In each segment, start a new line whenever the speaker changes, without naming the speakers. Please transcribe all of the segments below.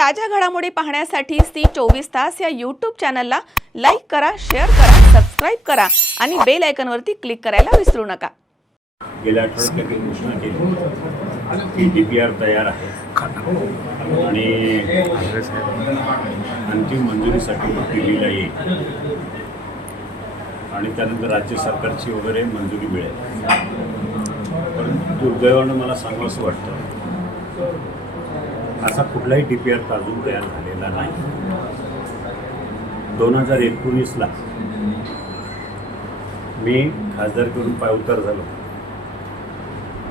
ताज्या घडामोडी पाहण्यासाठी सी चोवीस तास या यूट्यूब चॅनलला लाईक करा शेअर करा सबस्क्राईब करा आणि बेल आयकॉनवरती क्लिक करायला विसरू नका.
गेल्या आठवड्यात घोषणा केली. की डी पी आर तयार आहे. आणि अंतिम मंजुरीसाठी दिल्लीला येईल. आणि त्यानंतर राज्य सरकारची वगैरे मंजुरी मिळेल. परंतु दुर्दैवानं मला सांगावंसं वाटतं असा कुठलाही डी पी आर अजून तयार झालेला नाही. दोन हजार एकोणीसला मी खासदार करून पायउतार झालो.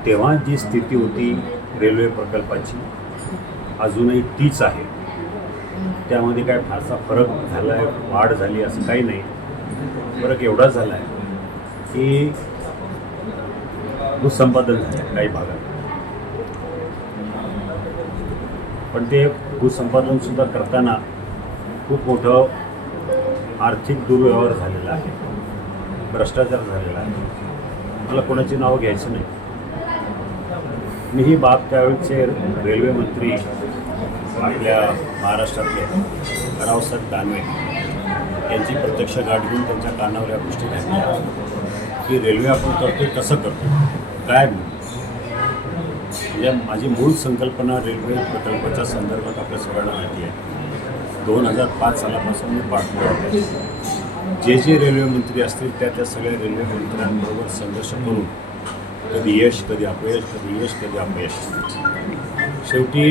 तेव्हा जी स्थिती होती रेल्वे प्रकल्पाची अजूनही तीच आहे. त्यामध्ये काय फारसा फरक झाला आहे वाढ झाली असं काही नाही. फरक एवढा झाला आहे की भूसंपादन झालं काही भागात. पण ते भूसंपादनसुद्धा करताना खूप मोठं आर्थिक दुर्व्यवहार झालेला आहे. भ्रष्टाचार झालेला आहे. मला कोणाची नावं घ्यायचं नाही. मी ही बाब त्यावेळेचे रेल्वे मंत्री आपल्या महाराष्ट्रातले रावसाहेब दानवे यांची प्रत्यक्ष गाठ घेऊन त्यांच्या कानावर या गोष्टी घातल्या. की रेल्वे आपण करतो कसं करतो काय म्हणून? या माझी मूळ संकल्पना रेल्वे प्रकल्पाच्या संदर्भात आपल्या सगळ्यांना माहिती आहे. दोन हजार पाच सालापासून मी पाठपुरावा आहे जे जे रेल्वे मंत्री असतील त्या त्या सगळ्या रेल्वे मंत्र्यांबरोबर संघर्ष करून कधी यश कधी अपयश कधी यश कधी अपयश. शेवटी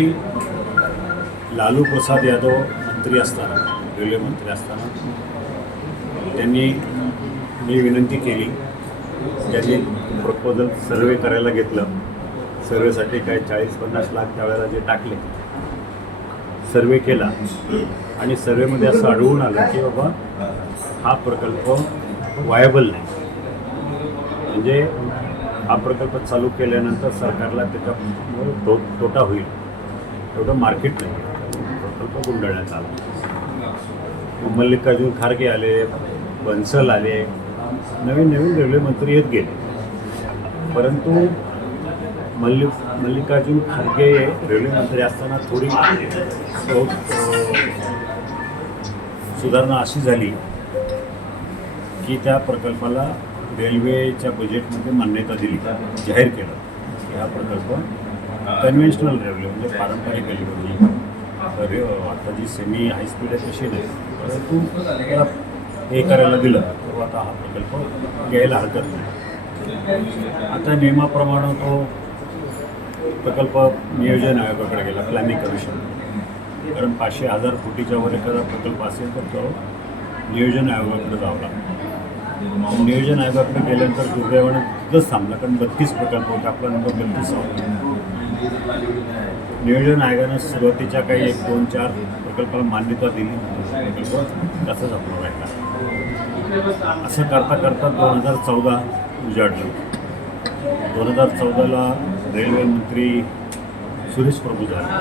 लालू प्रसाद यादव मंत्री असताना रेल्वे मंत्री असताना त्यांनी मी विनंती केली. त्यांनी प्रपोजल सर्वे करायला घेतलं. सर्वेसाठी काय चाळीस पन्नास लाख त्यावेळेला जे टाकले सर्वे केला आणि सर्वेमध्ये असं आढळून आलं की बाबा हा प्रकल्प वायबल नाही. म्हणजे हा प्रकल्प चालू केल्यानंतर सरकारला त्याचा तो तोटा होईल. एवढं मार्केट नाही. प्रकल्प गुंडाळण्यात आला. मल्लिकार्जुन खारगे आले बन्सल आले नवीन नवीन रेल्वे मंत्री येत गेले. परंतु मल्लिक मल्लिकार्जुन खरगे रेल्वे मंत्री असताना थोडी सुधारणा अशी झाली की त्या प्रकल्पाला रेल्वेच्या बजेटमध्ये मान्यता दिली जाहीर केलं. की हा प्रकल्प कन्व्हेन्शनल रेल्वे म्हणजे पारंपरिक रेल्वे रे आता जी सेमी हायस्पीड आहे तशी नाही. परंतु त्याला हे करायला दिलं तर आता हा प्रकल्प घ्यायला हरकत नाही. आता नियमाप्रमाणे तो प्रकल्प नियोजन आयोगाकडे गेला प्लॅनिंग कमिशन कारण पाचशे हजार कोटीच्या वर एखादा प्रकल्प असेल तर तो नियोजन आयोगाकडे जावं लागतो. नियोजन आयोगाकडे गेल्यानंतर दुर्दैवानं तिथंच थांबला कारण बत्तीस प्रकल्प होते आपला नंबर बत्तीस नियोजन आयोगानं सुरुवातीच्या काही एक दोन चार प्रकल्पाला मान्यता दिली. प्रकल्प तसंच आपला राहिला. असं करता करता दोन हजार चौदा उजाडलं. दोन हजार चौदाला रेल्वे मंत्री सुरेश प्रभू झाले.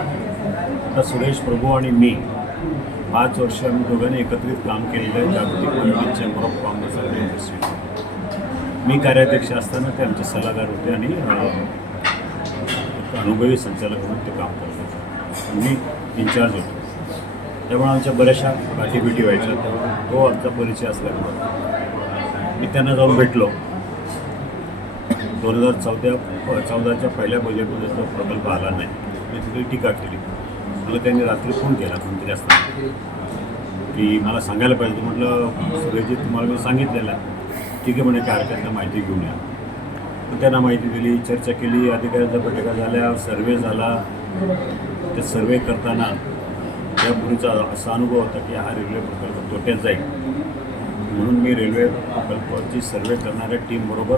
आता सुरेश प्रभू आणि मी पाच वर्ष आम्ही दोघांनी एकत्रित काम केलेलं आहे जागतिक मराठी चेंबर ऑफ कॉमर्स आणि इंडस्ट्री मी कार्याध्यक्ष असताना ते आमचे सल्लागार होते आणि अनुभवी संचालक म्हणून ते काम करत होते. मी इन्चार्ज होतो. त्यामुळे आमच्या बऱ्याचशा गाठीबिटी व्हायच्या. तो आमचा परिचय असल्यामुळे मी त्यांना जाऊन भेटलो. दोन हजार चौदा चौदाच्या पहिल्या बजेटमध्ये तो प्रकल्प आला नाही. मी तिथे टीका केली. मला त्यांनी रात्री फोन केला मंत्री असताना. की मला सांगायला पाहिजे. म्हटलं सुरेशजी तुम्हाला मी सांगितलेला ठीक आहे म्हणे काय माहिती घेऊन या. त्यांना माहिती दिली चर्चा केली अधिकाऱ्यांचा बैठका झाल्या सर्वे झाला. ते सर्वे करताना त्यापूर्वीचा असा अनुभव होता की हा रेल्वे प्रकल्प तोट्यात जाईल. म्हणून मी रेल्वे प्रकल्पाची सर्वे करणाऱ्या टीमबरोबर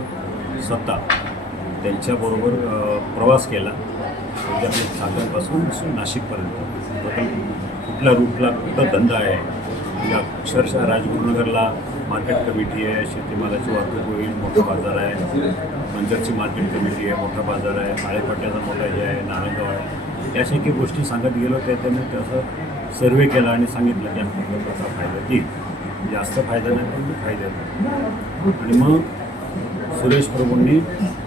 स्वतः. त्यांच्याबरोबर प्रवास केला. म्हणजे साधनपासून नाशिकपर्यंत. प्रकल्प कुठल्या रूटला कुठला धंदा आहे? म्हणजे अक्षरशः राजगुरुनगरला मार्केट कमिटी आहे शेतीमालाची वाहतूक होईल मोठा बाजार आहे. मंजरची मार्केट कमिटी आहे मोठा बाजार आहे. आळेपट्ट्याचा मोठा हे आहे नारायणगाव आहे. यासारखी काही गोष्टी सांगत गेलो त्या त्यांनी त्याचं सर्वे केला आणि सांगितलं की आपल्याला त्याचा फायदा देईल जास्त फायदा नाही पण फायदा आणि मग सुरेश प्रभूंनी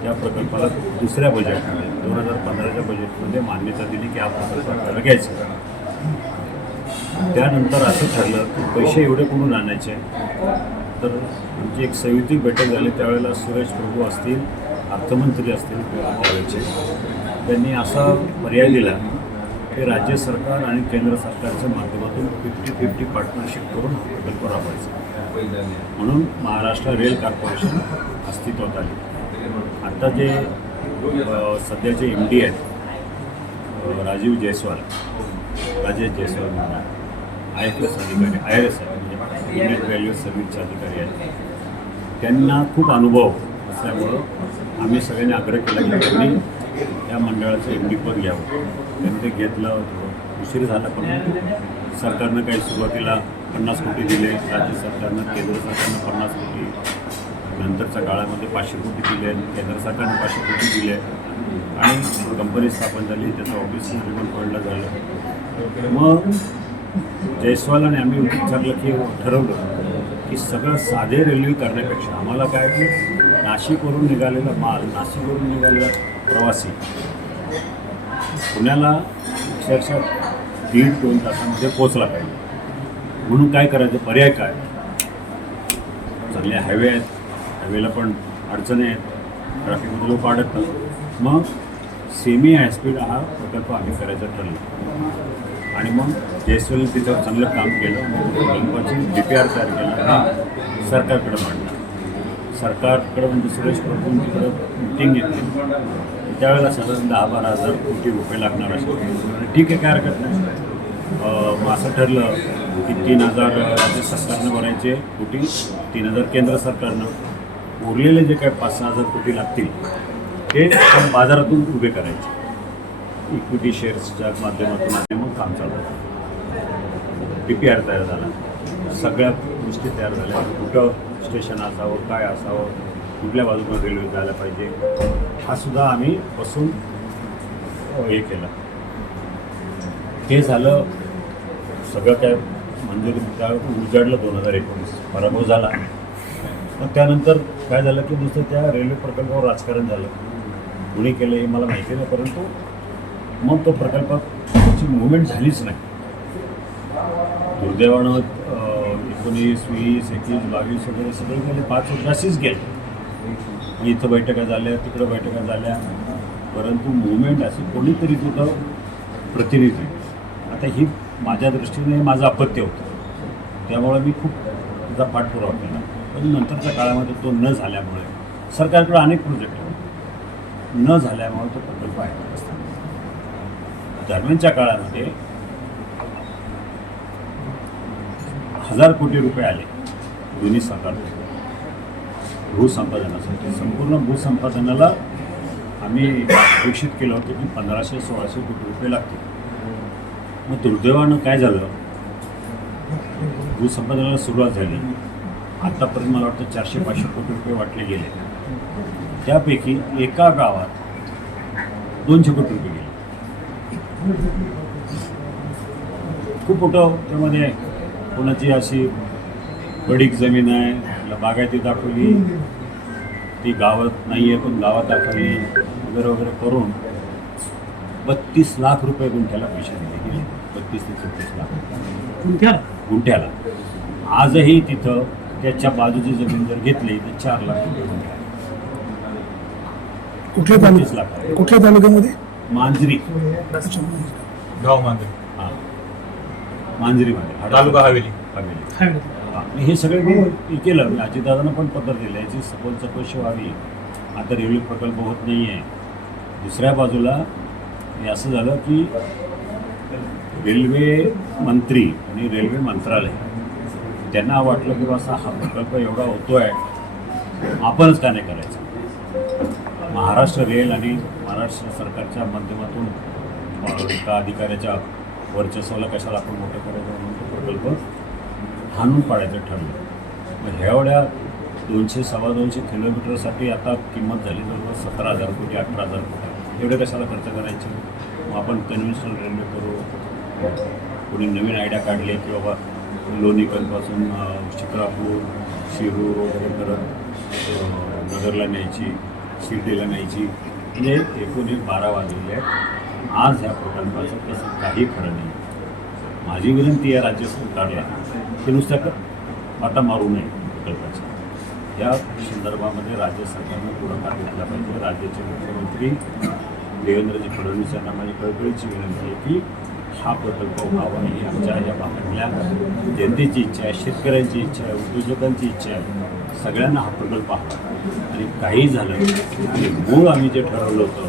या प्रकल्पाला दुसऱ्या बजेटमध्ये दोन हजार पंधराच्या बजेटमध्ये मान्यता दिली की हा प्रकल्प आपल्याला घ्यायचा त्यानंतर असं ठरलं की पैसे एवढे कुठून आणायचे? तर आमची एक संयुक्तिक बैठक झाली. त्यावेळेला सुरेश प्रभू असतील अर्थमंत्री असतील त्यावेळेचे त्यांनी असा पर्याय दिला हे राज्य सरकार आणि केंद्र सरकारच्या माध्यमातून फिफ्टी फिफ्टी पार्टनरशिप करून हा प्रकल्प राबवायचा. म्हणून महाराष्ट्र रेल कॉर्पोरेशन अस्तित्वात आली. आता जे सध्याचे एम डी आहेत राजीव जयस्वाल राजेश जयस्वाल म्हणून आय एफ एस अधिकारी आय आर एस म्हणजे युनिट व्हॅल्यू सर्व्हिसचे अधिकारी आहेत. त्यांना खूप अनुभव असल्यामुळं आम्ही सगळ्यांनी आग्रह केला की त्यांनी त्या मंडळाचं एम डी पद घ्यावं. त्यांनी ते घेतलं उशीर झाला पण. सरकारनं काही सुरुवातीला पन्नास कोटी दिले. राज्य सरकारनं केंद्र सरकारनं पन्नास कोटी. नंतरच्या काळामध्ये पाचशे कोटी दिले. केंद्र सरकारनं पाचशे कोटी दिले. आणि कंपनी स्थापन झाली. त्याचं ऑफिस पण पडलं झालं. मग जयस्वाल आणि आम्ही विचारलं की ठरवलं की सगळं साधे रेल्वे करण्यापेक्षा आम्हाला काय? की नाशिकवरून निघालेला माल नाशिकवरून निघालेला प्रवासी. पुण्याला अक्षरशः दीड दोन तासामध्ये पोचला पाहिजे. म्हणून काय करायचं? पर्याय काय? चांगले हायवे आहेत. हायवेला पण अडचणी आहेत. ट्रॅफिकमध्ये लोक अडकतात. मग सेमी हायस्पीड हा प्रकल्प आम्ही करायचा ठरला. आणि मग जयस्वाल तिच्यावर चांगलं काम केलं. मग प्रकल्पाची डी पी आर तयार केला. हा सरकारकडे मांडला. सरकारकडं म्हणजे सुरेश तिकडं मिटिंग घेतली. त्यावेळेला साधारण दहा बारा हजार कोटी रुपये लागणार असे. ठीक आहे काय हरकत नाही. मग असं ठरलं की तीन हजार राज्य सरकारनं भरायचे कोटी तीन हजार केंद्र सरकारनं. उरलेले जे काय पाच सहा हजार कोटी लागतील ते आपण बाजारातून उभे करायचे. इक्विटी शेअर्सच्या माध्यमातून आणि मग काम चालू डी पी आर तयार झाला. सगळ्या गोष्टी तयार झाल्या. कुठं स्टेशन असावं काय असावं कुठल्या बाजूला रेल्वे जायला पाहिजे हा सुद्धा आम्ही बसून हे केलं. ते झालं सगळं काय मंजुरी त्या उजाडलं दोन हजार एकोणीस पराभव झाला. मग त्यानंतर काय झालं की नुसतं त्या रेल्वे प्रकल्पावर राजकारण झालं. कुणी केलं हे मला माहिती नाही परंतु मग तो प्रकल्पाची मुवमेंट झालीच नाही. दुर्दैवानं एकोणीस वीस एकवीस बावीस वगैरे सगळे गेले पाच वर्ष अशीच गेले. इथं बैठका झाल्या तिकडं बैठका झाल्या. परंतु मुवमेंट अशी कोणीतरी तुझं प्रतिनिधी. आता ही माझ्या दृष्टीने माझं अपत्य होतं. त्यामुळे मी खूप त्याचा पाठपुरावा केला. पण नंतरच्या काळामध्ये तो न झाल्यामुळे सरकारकडे अनेक प्रोजेक्ट न झाल्यामुळे तो प्रकल्प आहे. दरम्यानच्या काळामध्ये हजार कोटी रुपये आले. दोन्ही सरकार भूसंपादनासाठी संपूर्ण भूसंपादनाला आम्ही अपेक्षित केलं होतं की पंधराशे सोळाशे कोटी रुपये लागतील. मग दुर्दैवानं काय झालं? भूसंपादनाला सुरुवात झाली. आत्तापर्यंत मला वाटतं चारशे पाचशे कोटी रुपये वाटले गेले. त्यापैकी एका गावात दोनशे कोटी रुपये गेले. खूप मोठं त्यामध्ये कोणाची अशी पडीक जमीन आहे तिला बागायती दाखवली. ती गावात नाही आहे पण गावात दाखवली. वगैरे वगैरे करून बत्तीस लाख रुपये गुंठ्याला पैसे दिले गेले. बत्तीस ते छत्तीस लाख गुंठ्याला? आजही तिथं त्याच्या बाजूची जमीन जर घेतली तर चार लाख रुपये गुंठा आहे.
कुठल्या तालुक्यात कुठल्या तालुक्यामध्ये?
मांजरी.
गाव मांजरी.
मांजरीमध्ये
तालुका हवेली.
हवेली. हा, मी हे सगळं मी हे केलं मी अजितदादांना पण पत्र दिलं याची सखोल चौकशी व्हावी. आता रेल्वे प्रकल्प होत नाही आहे दुसऱ्या बाजूला हे असं झालं की रेल्वे मंत्री आणि रेल्वे मंत्रालय त्यांना वाटलं की बसा हा प्रकल्प एवढा होतो आहे आपणच का नाही करायचा? महाराष्ट्र रेल आणि महाराष्ट्र सरकारच्या माध्यमातून एका अधिकाऱ्याच्या वर्चस्वाला कशाला आपण मोठं करायचं म्हणून तो प्रकल्प हाणून पाडायचं ठरलं. मग एवढ्या दोनशे सव्वा दोनशे किलोमीटरसाठी आता किंमत झाली जवळजवळ सतरा हजार कोटी अठरा हजार कोटी. एवढे कशाला खर्च करायचे? मग आपण कन्व्हेन्शनल रेल्वे करू कोणी नवीन आयडिया काढली की बाबा लोणीकलपासून अं, शिक्रापूर शिरूर वगैरे करत नगरला न्यायची शिर्डीला न्यायची. म्हणजे एकूण एक बारा वाजलेले आहेत. आज ह्या प्रकल्पाचं तसं काही खरं नाही. माझी विनंती आहे राज्य सरकारला की नुसत्या आता मारू नये प्रकल्पाचं. या संदर्भामध्ये राज्य सरकारनं पुढाकार घेतला पाहिजे. राज्याचे मुख्यमंत्री देवेंद्रजी फडणवीस यांना माझी कळकळीची विनंती आहे की हा प्रकल्प व्हावा ही आमच्या या भागातल्या जनतेची इच्छा आहे शेतकऱ्यांची इच्छा आहे उद्योजकांची इच्छा आहे. सगळ्यांना हा प्रकल्प हवा. आणि काही झालं आणि मूळ आम्ही जे ठरवलं होतं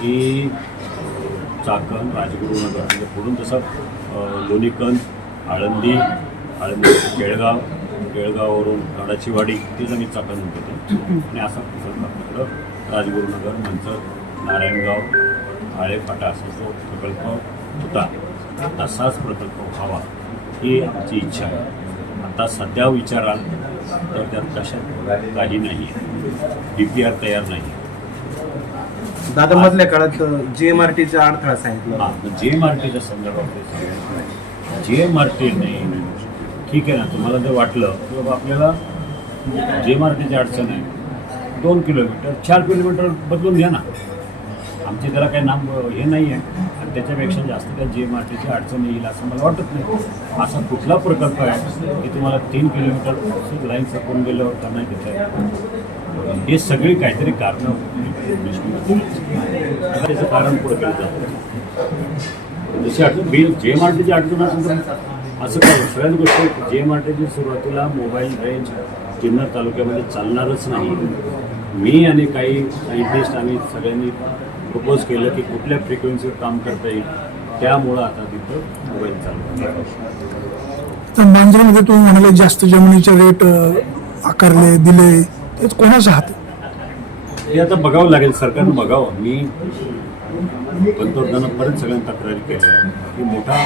की चाकण राजगुरुनगर म्हणजे पुढून तसं लोणीकंद आळंदी आळंदी केळगाव केळगाववरून गडाचीवाडी तेच आम्ही चाकण म्हणतो आणि असा प्रकल्प आपल्याकडं राजगुरुनगर मंचर नारायणगाव आळेफाटा असा जो प्रकल्प होता. तसाच प्रकल्प व्हावा ही आमची इच्छा आहे. आता सध्या विचाराल तर त्यात कशात काही नाही डी पी आर तयार नाही
दादा मधल्या काळात जे एम आर टीचा अडथळा सांगितलं.
हां जे एम आर टीच्या संदर्भात जे एम आर टीने ठीक आहे ना तुम्हाला जर वाटलं की बाबा आपल्याला जे एम आर टीची अडचण आहे दोन किलोमीटर चार किलोमीटर बदलून घ्या ना. आमचे त्याला काही नाम हे नाही आहे. आणि त्याच्यापेक्षा जास्त त्या जे एम आर टीची अडचण येईल असं मला वाटत नाही. असा कुठला प्रकल्प आहे की तुम्हाला तीन किलोमीटर लाईन सरकून गेल्यावर त्यांना घेता हे सगळी काहीतरी कारणं त्याचं कारण पुढे केलं जातं. जशी अडचण मी जे एम आर टीची अडचण असेल तर असं काय सगळ्याच गोष्टी जे एम आर टीची सुरुवातीला मोबाईल रेंज किन्नर तालुक्यामध्ये चालणारच नाही. मी आणि काही सायंटिस्ट आम्ही सगळ्यांनी प्रपोज केलं की कुठल्या फ्रिक्वेन्सीवर काम करता येईल त्यामुळं आता तिथं मोबाईल चालू
तर मांजरामध्ये तुम्ही म्हणाले जास्त जमिनीचे रेट आकारले दिले. ते कोणाचा हात? आहे?
हे आता बघावं लागेल सरकारनं बघावं. मी पंतप्रधानांना परत सगळ्यांना तक्रारी केली आहे की मोठा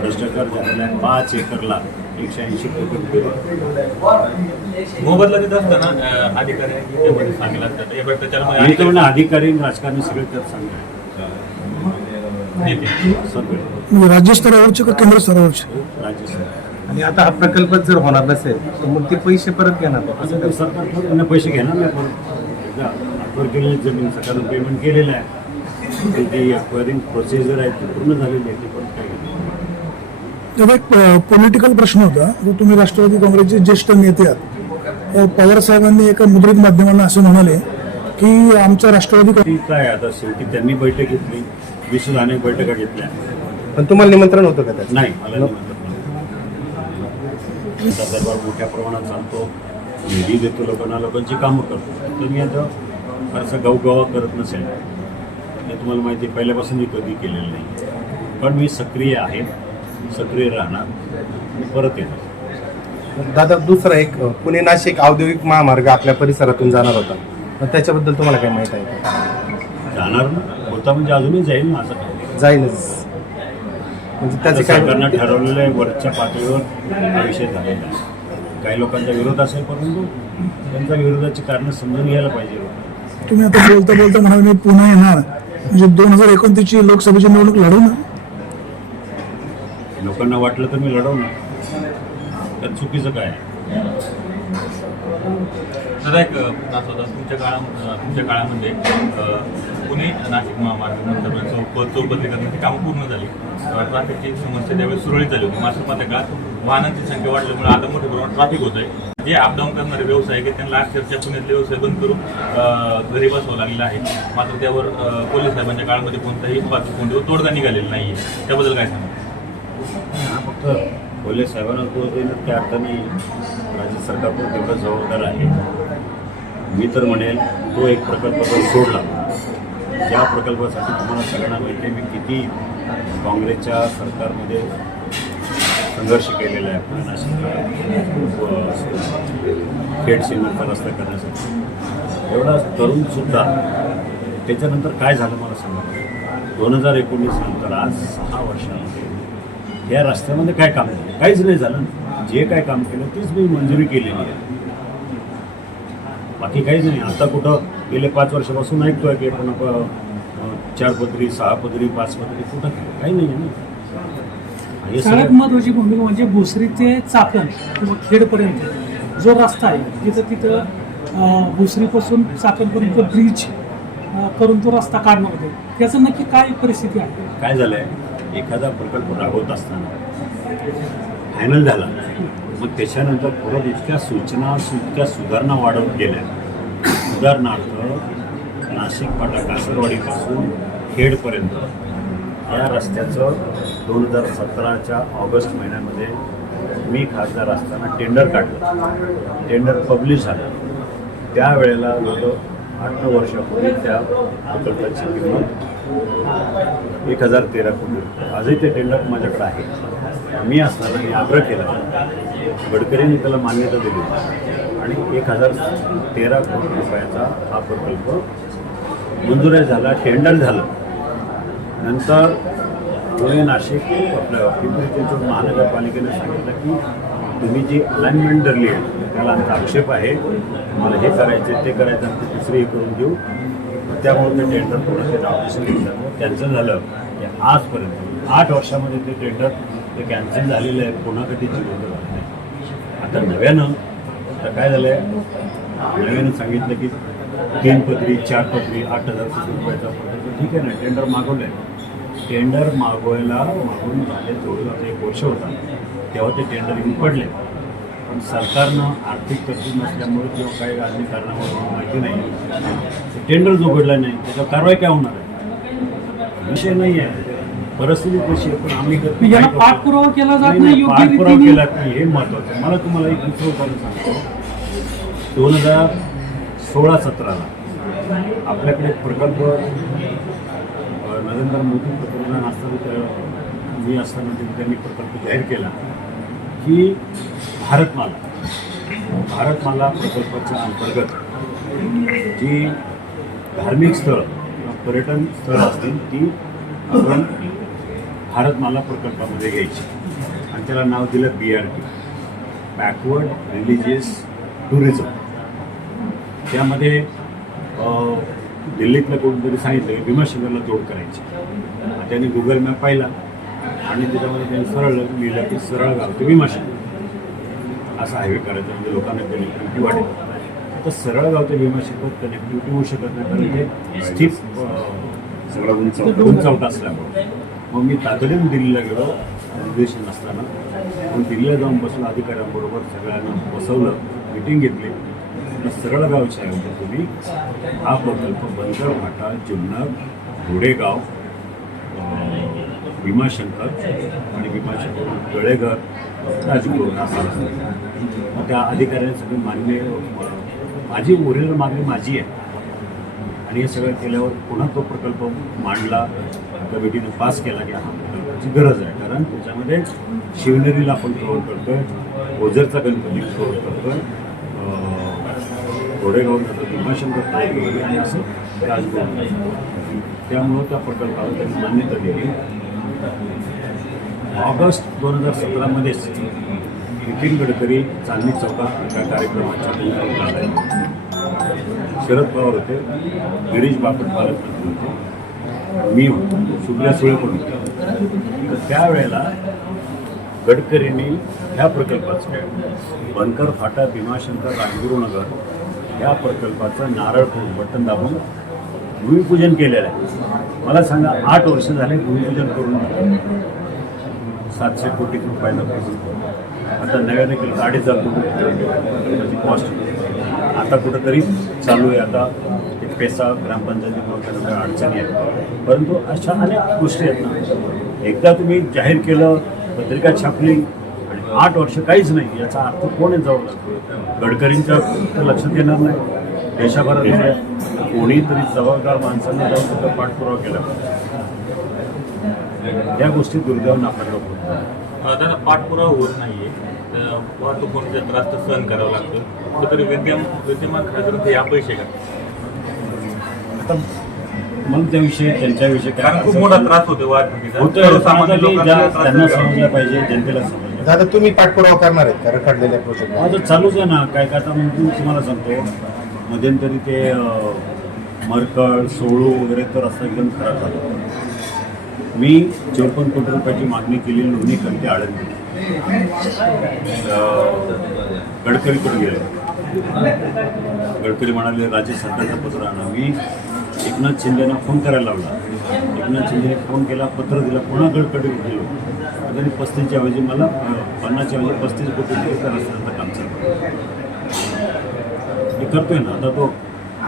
भ्रष्टाचार झालेला आहे पाच एकरला एकशे ऐंशी कोटी रुपये.
मोबदला देत असताना अधिकारी सांगितलं हे
आणि तो
अधिकारी-
आणि राजकारणी सगळे त्यात
नेते.
सगळे
म्हणजे राज्य स्तरावरचे का केंद्र स्तरावरचे
राज्य सरकार
आणि आता हा प्रकल्प जर होणार नसेल तर मग ते पैसे परत घेणार का?
असं ते सरकार त्यांना पैसे घेणार नाही पण केलेली जमीन सरकारनं पेमेंट केलेलं आहे तर ती अक्वायरिंग प्रोसिजर आहे ती पूर्ण झालेली आहे ती पण काही
तेव्हा एक पॉलिटिकल प्रश्न होता जो तुम्ही राष्ट्रवादी काँग्रेसचे ज्येष्ठ नेते आहात. अ, पवार साहेबांनी एका मुद्रित माध्यमांना असं म्हणाले की आमचा राष्ट्रवादी
ती काय आता शेवटी त्यांनी बैठक घेतली विश्व अनेक बैठका घेतल्या.
पण तुम्हाला निमंत्रण होतं का त्याचं?
नाही मला नाही. आमचा दरबार मोठ्या प्रमाणात चालतो. निधी देतो लोकांना लोकांची कामं करतो. तर मी आता फारसा गावगावा करत नसेल. हे तुम्हाला माहिती आहे, पहिल्यापासून मी कधी केलेलं नाही. पण मी सक्रिय आहे. सक्रिय राहणार. परत येणार.
दादा दुसरा एक पुणे नाशिक औद्योगिक महामार्ग आपल्या परिसरातून जाणार होता. मग त्याच्याबद्दल तुम्हाला काय माहीत आहे? का
जाणार ना. होता म्हणजे अजूनही जाईल ना असं
जाईलच. म्हणजे त्याचे काय
सरकारनं ठरवलेलं आहे वरच्या पातळीवर हा विषय झालेला आहे. काही लोकांचा विरोध असेल परंतु त्यांच्या विरोधाची कारणं समजून घ्यायला पाहिजे.
तुम्ही आता बोलता बोलता म्हणाले मी पुन्हा येणार. म्हणजे दोन हजार एकोणतीसची लोकसभेची निवडणूक लढू ना?
लोकांना वाटलं तर मी लढवणार त्यात चुकीचं काय? आहे?
दादा एक अं, असं होतं तुमच्या काळा अं, तुमच्या काळामध्ये अं, पुणे नाशिक महामार्ग नंतर चौप चौपदरीकरणाची कामं पूर्ण झाली. ट्रॅफिकची समस्या त्यावेळी सुरळीत झाली होती. मात्र मध्य काळात वाहनांची संख्या वाढल्यामुळे आता मोठ्या प्रमाणात ट्रॅफिक होत आहे जे अपडाऊन करणारे व्यवसाय आहे की त्यांना अक्षरशः पुण्यातले व्यवसाय बंद करून घरी बसावं लागलेलं आहे. मात्र त्यावर पोलीस साहेबांच्या काळामध्ये कोणताही पाचपुंडीवर तोडगा निघालेला नाही आहे त्याबद्दल काय सांगा
फक्त कोल्हे साहेबांना तो देणं त्या अर्थाने राज्य सरकार पण तेवढं जबाबदार आहे. मी तर म्हणेल तो एक प्रकल्प जर सोडला या प्रकल्पासाठी तुम्हाला सगळ्यांना माहिती आहे मी किती काँग्रेसच्या सरकारमध्ये संघर्ष केलेला आहे. पुणे नाशिकला खेड सिमेंटचा रस्ता करण्यासाठी. एवढा तरुणसुद्धा त्याच्यानंतर काय झालं मला सांगा. दोन हजार एकोणीस नंतर आज सहा वर्षामध्ये या रस्त्यामध्ये काय काम झालं? काहीच नाही झालं जे काय काम केलं तीच मी मंजुरी केलेली आहे. बाकी काहीच नाही. आता कुठं गेले पाच वर्षापासून ऐकतोय की आपण चार पदरी सहा पदरी पाच पदरी कुठं केलं काही नाही आहे ना.
सगळ्यात
सगळं
महत्वाची भूमिका म्हणजे भोसरी ते चाकण किंवा खेडपर्यंत जो रस्ता आहे तिथं तिथं भोसरीपासून चाकणपर्यंत ब्रिज करून तो रस्ता काढणं होते. त्याचं नक्की काय परिस्थिती आहे?
काय झालंय? एखादा प्रकल्प राबवत असताना फायनल झाला. मग त्याच्यानंतर परत इतक्या सूचना इतक्या सुधारणा वाढवत गेल्या. उदाहरणार्थ नाशिक फाटा कासरवाडीपासून खेडपर्यंत. या रस्त्याचं दोन हजार सतराच्या ऑगस्ट महिन्यामध्ये मी खासदार असताना टेंडर काढलं. टेंडर पब्लिश झालं. त्यावेळेला लोक आठ नऊ वर्षापूर्वी त्या प्रकल्पाची किंमत एक हजार तेरा कोटी आजही ते टेंडर माझ्याकडे आहे. मी असताना मी आग्रह केला. गडकरींनी त्याला मान्यता दिली. आणि एक हजार तेरा कोटी रुपयाचा हा प्रकल्प मंजूर झाला टेंडर झालं. नंतर पुणे नाशिक आपलं पिंपरी चिंचवड सांगितलं की तुम्ही जी अलाइनमेंट धरली आहे त्याला आमचा आक्षेप आहे. मला हे करायचं ते करायचं आणि ते दुसरे हे करून देऊ. त्यामुळे ते टेंडर पूर्ण ते ऑफिसर घेतलं कॅन्सल झालं. की आजपर्यंत आठ वर्षामध्ये ते टेंडर ते कॅन्सल झालेलं आहे. पुन्हा कधी झालं नाही. आता नव्यानं आता काय झालं आहे नवीन सांगितलं की तीन पदरी चार पदरी आठ हजार कोटी रुपयाचा प्रकल्प ठीक आहे ना टेंडर मागवलं आहे टेंडर मागवायला मागून झाले जवळजवळ आता एक वर्ष होता. तेव्हा ते टेंडर येऊन पडले. पण सरकारनं आर्थिक तरतूद नसल्यामुळे किंवा काही राजकीय कारणामुळे माहिती नाही. ते टेंडर जो घडला नाही. त्याच्यावर कारवाई काय होणार आहे? विषय नाही आहे परिस्थिती कशी आहे पण आम्ही करतो
याला
काय करतो?
पाठपुरावा केला जात
नाही,
योग्य
पाठपुरावा
रीतीने.
केला नाही हे महत्वाचं आहे. मला तुम्हाला एक दुसरं उदाहरण सांगतो दोन हजार सोळा सतराला आपल्याकडे एक प्रकल्प अ, नरेंद्र मोदी पंतप्रधान असताना त्या मी असताना त्यांनी त्यांनी प्रकल्प जाहीर केला की भारतमाला भारतमाला प्रकल्पाच्या अंतर्गत जी धार्मिक स्थळं किंवा पर्यटन स्थळं असतील ती आपण भारतमाला प्रकल्पामध्ये घ्यायची. आणि त्याला नाव दिलं B R T backward religious tourism त्यामध्ये दिल्लीतलं कोणतरी सांगितलं की भीमाशंकरला जोड करायची. त्यांनी गुगल मॅप पाहिला. आणि त्याच्यामध्ये त्यांनी सरळ लिहिलं की सरळ गाव ते भीमाशंकर. असा हायवे करायचा म्हणजे लोकांना कनेक्टिव्हिटी वाढेल तर सरळ गाव ते भीमाशंकर कनेक्टिव्हिटी होऊ शकत नाही. कारण ते स्टिफ सगळं उंच उंचावट असल्यामुळे. मग मी तातडीनं दिल्लीला गेलो. अधिवेशन असताना. मग दिल्लीला जाऊन बसलो अधिकाऱ्यांबरोबर सगळ्यांना बसवलं मिटिंग घेतली. म्हटलं सरळ गावच्या ऐवजी तुम्ही हा प्रकल्प बंदर फाटा जुन्नर घोडेगाव भीमाशंकर आणि भीमाशंकर तळेघर राजगुरू असा मग त्या अधिकाऱ्यांनी सगळे मान्य माझी ओरिजिनल मागणी माझी आहे. आणि हे सगळं केल्यावर पुन्हा तो प्रकल्प मांडला. कमिटीने पास केला की हा गणपतीची गरज आहे. कारण त्याच्यामध्ये शिवनेरीला आपण कव्हर करतोय ओझरचा गणपती कव्हर करतोय अं, घोडेगाव जातो भीमाशंकर तळेघर आणि असं राजभवन त्यामुळं त्या प्रकल्पाला त्यांनी मान्यता दिली. ऑगस्ट दोन हजार सतरामध्येच नितीन गडकरी चांदणी चौकात एका कार्यक्रमाच्या निमित्तानं शरद पवार होते गिरीश बापट पालकमंत्री होते. मी होतो सुप्रिया सुळे पण होते तर त्यावेळेला गडकरींनी ह्या प्रकल्पाचं बनकर फाटा भीमाशंकर राजगुरुनगर या प्रकल्पाचं नारळ फोडून बटन दाबून भूमिपूजन केलेलं आहे. मला सांगा आठ वर्ष झाले भूमिपूजन करून सातशे कोटी रुपयाला प्रकल्प आता नव्याने केलं अडीच हजार कोटी कॉस्ट आता कुठंतरी चालू आहे. आता पेसा ग्रामपंचायतीमुळे त्यांना अडचणी आहेत. परंतु अशा अनेक गोष्टी आहेत ना. एकदा तुम्ही जाहीर केलं पत्रिका छापली आणि आठ वर्ष काहीच नाही याचा अर्थ कोण जाऊ लागतो गडकरींच्या तर लक्षात येणार नाही. देशाभरात कोणीतरी जबाबदार माणसांना जाऊन तिथं पाठपुरावा केला. या गोष्टी दुर्दैव नाकारलं होतं
दादा पाठपुरावा होत नाहीये. तर वाहतूक कोणत्या त्रास तर सहन करावा लागतो? कुठेतरी विद्यम विद्यमान खासदार ते अपयश आहे का?
आता मग त्याविषयी त्यांच्याविषयी काय
कारण खूप मोठा त्रास होतो
त्यांना
होतो.
समजलं पाहिजे जनतेला समजलं
दादा तुम्ही पाठपुरावा करणार आहेत का? रखडलेल्या प्रोजेक्ट
आता चालूच आहे ना. काय काय आता मग मी तुम्हाला सांगतो. मध्यंतरी ते अं, मरकळ सोळू वगैरे तर रस्ता एकदम खराब झाला मी चौपन्न कोटी रुपयाची मागणी केली लोणी कंटे आळंदी. अं, गडकरीकडे गेलो? गडकरी म्हणाले राज्य सरकारचं पत्र आणा मी एकनाथ शिंदेना फोन करायला लावला. एकनाथ शिंदेने फोन केला पत्र दिलं पुन्हा गडकडी गेलो तर पस्तीसच्या ऐवजी मला पन्नासच्या ऐवजी पस्तीस कोटी दिले रस्त्याचं काम चालू मी करतोय ना आता तो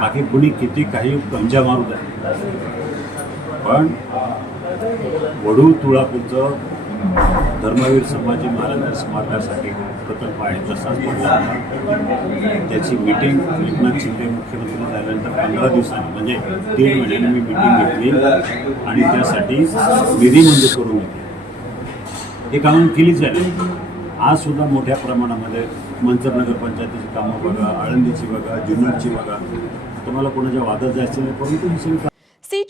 बाकी कुणी किती काही गंजा मारू द्या. पण वडू तुळापूरचं धर्मवीर संभाजी महाराज स्मारकासाठी प्रकल्प आहे. तसाच त्याची मीटिंग एकनाथ शिंदे मुख्यमंत्री झाल्यानंतर पंधरा दिवसांनी म्हणजे तीन महिन्यांनी मी मीटिंग घेतली आणि त्यासाठी निधी मंजूर करून घेतली. हे कामं केलीच जाईल आज सुद्धा मोठ्या प्रमाणामध्ये मंचर नगरपंचायतीची कामं बघा आळंदीची बघा जुन्नरची बघा. तुम्हाला कोणाच्या वादात जायचं नाही परंतु ही सगळी